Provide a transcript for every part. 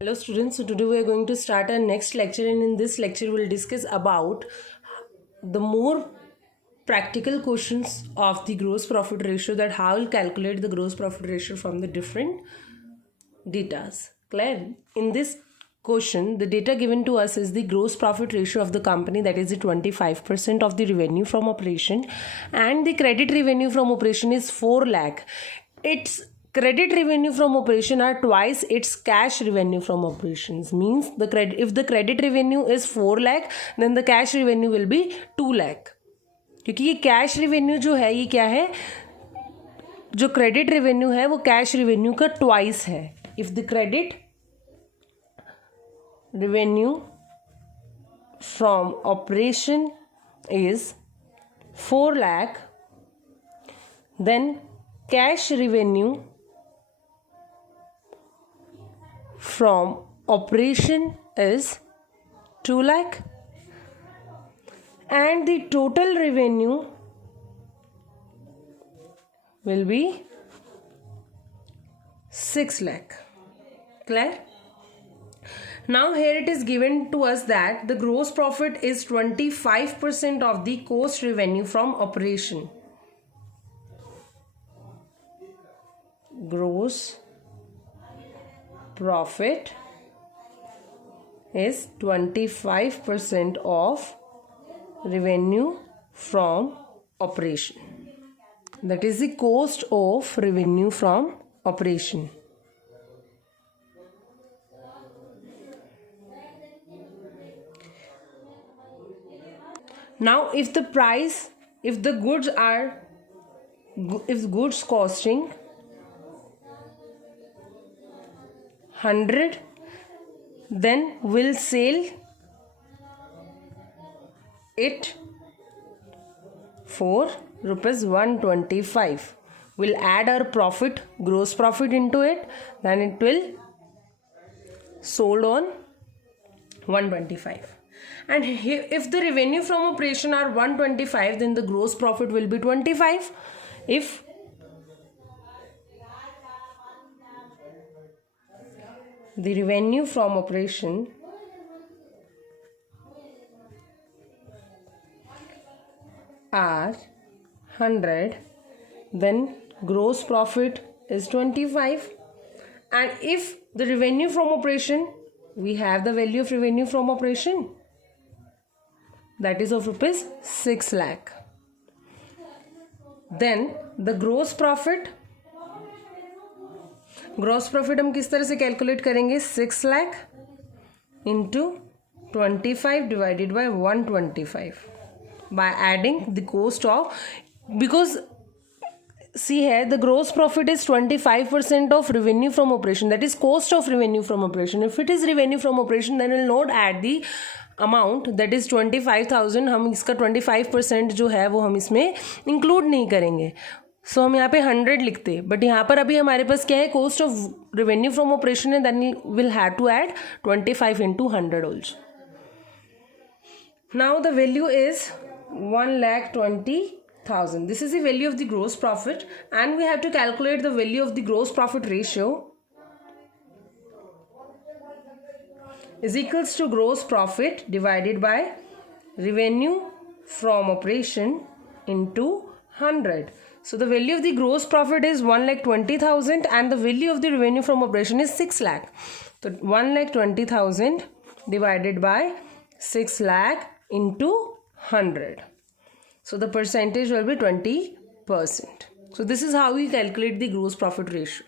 Hello students, so today we are going to start our next lecture, and in this lecture we will discuss about the more practical questions of the gross profit ratio, that how we'll calculate the gross profit ratio from the different datas. Clear? In this question, the data given to us is the gross profit ratio of the company, that is the 25% of the revenue from operation, and the credit revenue from operation is 4 lakh. Its credit revenue from operation are twice its cash revenue from operations. Means the credit, if the credit revenue is 4 lakh, then the cash revenue will be 2 lakh. क्योंकि ये cash revenue जो है ये क्या है, जो credit revenue है वो कैश रेवेन्यू का ट्वाइस है. If the credit revenue from operation is 4 lakh, then cash revenue from operation is 2 lakh, and the total revenue will be 6 lakh. Clear? Now here it is given to us that the gross profit is 25% of the cost revenue from operation. Gross profit is 25% of revenue from operation. That is the cost of revenue from operation. Now if the price, if the goods are, if goods costing 100, then we'll sell it for rupees 125. We'll add our profit, gross profit into it, then it will sold on 125. And if the revenue from operation are 125, then the gross profit will be 25. If the revenue from operation are 100, then gross profit is 25. And if the revenue from operation, we have the value of revenue from operation, that is of rupees 6 lakh, then the gross profit हम किस तरह से calculate करेंगे, 6 lakh into 25 divided by 125 by adding the cost of, because see here the gross profit is 25% of revenue from operation, that is cost of revenue from operation. If it is revenue from operation, then we'll not add the amount, that is 25,000. हम इसका 25% जो है वो हम इसमें include नहीं करेंगे. सो हम यहाँ पे 100 लिखते, बट यहाँ पर अभी हमारे पास क्या है, cost of revenue from operation है, then will have to add 25 into 100 also. Now the value is 1,20,000. This is the value of the gross profit, and we have to calculate the value of the gross profit ratio is equals to gross profit divided by revenue from operation into 100. So the value of the gross profit is 1,20,000 and the value of the revenue from operation is 6 lakh. So 1,20,000 divided by 6 lakh into 100. So the percentage will be 20%. So this is how we calculate the gross profit ratio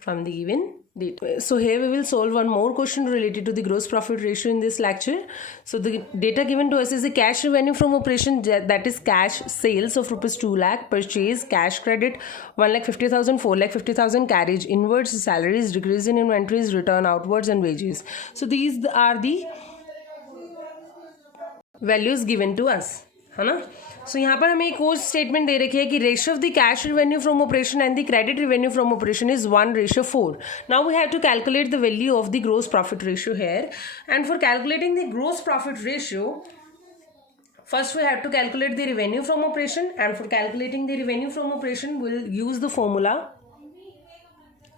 from the given data. So here we will solve one more question related to the gross profit ratio in this lecture. So the data given to us is the cash revenue from operation, that is cash sales of rupees 2 lakh, purchase, cash credit 1,50,000, 4,50,000, carriage inwards, salaries, decrease in inventories, return outwards, and wages. So these are the values given to us, है ना. सो यहाँ पर हमें एक और statement दे रखी है कि ratio of the cash revenue from operation and the credit revenue from operation is 1:4. Now we have to calculate the value of the gross profit ratio here, and for calculating the gross profit ratio, first we have to calculate the revenue from operation, and for calculating the revenue from operation we'll use the formula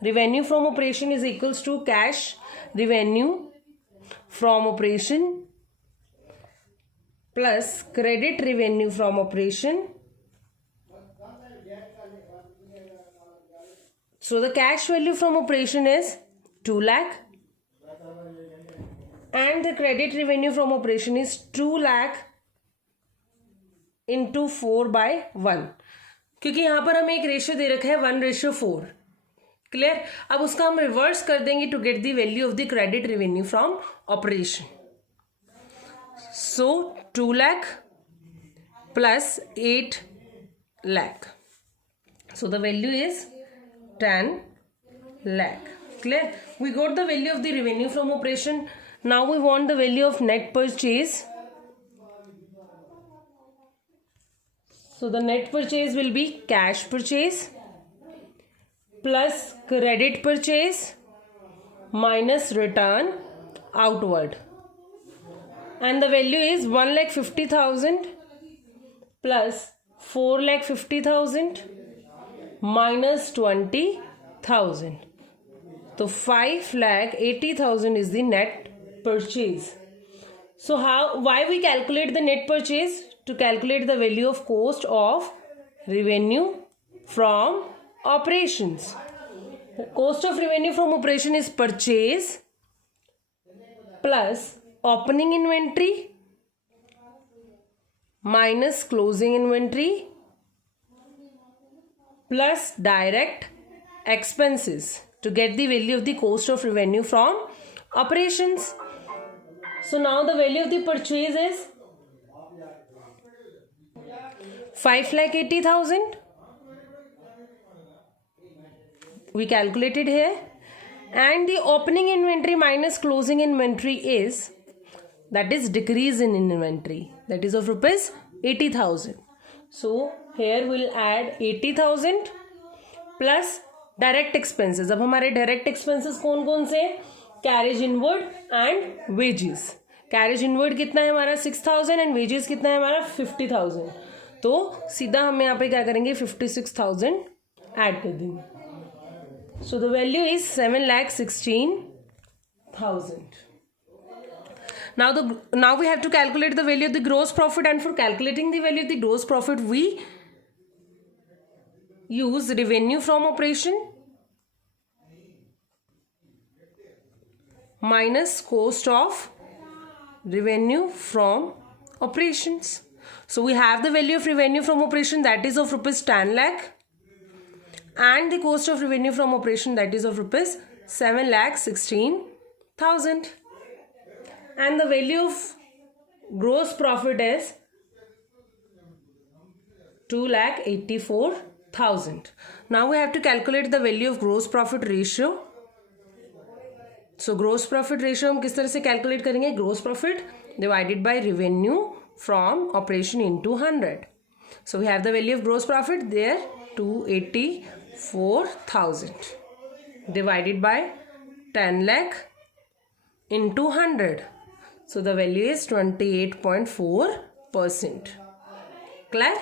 revenue from operation is equals to cash revenue from operation plus credit revenue from operation. So the cash value from operation is 2 lakh and the credit revenue from operation is 2 lakh into 4/1, क्योंकि यहाँ पर हमें एक ratio दे रखा है 1:4. Clear. अब उसका हम रिवर्स कर देंगे to get the value of the credit revenue from operation. So 2 lakh plus 8 lakh. So the value is 10 lakh. Clear? We got the value of the revenue from operation. Now we want the value of net purchase. So the net purchase will be cash purchase plus credit purchase minus return outward. And the value is 1,50,000 plus 4,50,000 minus 20,000. So 5,80,000 is the net purchase. So why we calculate the net purchase? To calculate the value of cost of revenue from operations. The cost of revenue from operation is purchase plus opening inventory minus closing inventory plus direct expenses to get the value of the cost of revenue from operations. So now the value of the purchase is 5,80,000. We calculated here, and the opening inventory minus closing inventory is, that is decrease in inventory, that is of rupees 80,000. So here we'll add 80,000 plus direct expenses. अब हमारे direct expenses कौन कौन से? Carriage inward and wages. Carriage inward कितना है हमारा? 6,000 and wages कितना है हमारा? 50,000. तो सीधा हम यहाँ पे क्या करेंगे? 56,000 ऐड कर देंगे. So the value is 7,16,000. Now we have to calculate the value of the gross profit, and for calculating the value of the gross profit we use revenue from operation minus cost of revenue from operations. So we have the value of revenue from operation, that is of rupees 10 lakh, and the cost of revenue from operation, that is of rupees 7,16,000. And the value of gross profit is 2,84,000. Now we have to calculate the value of gross profit ratio. So gross profit ratio हम किस तरह से calculate करेंगे? Gross profit divided by revenue from operation into 100. So we have the value of gross profit there, 284,000 divided by 10 lakh into 100. So the value is 28.4%. Clear?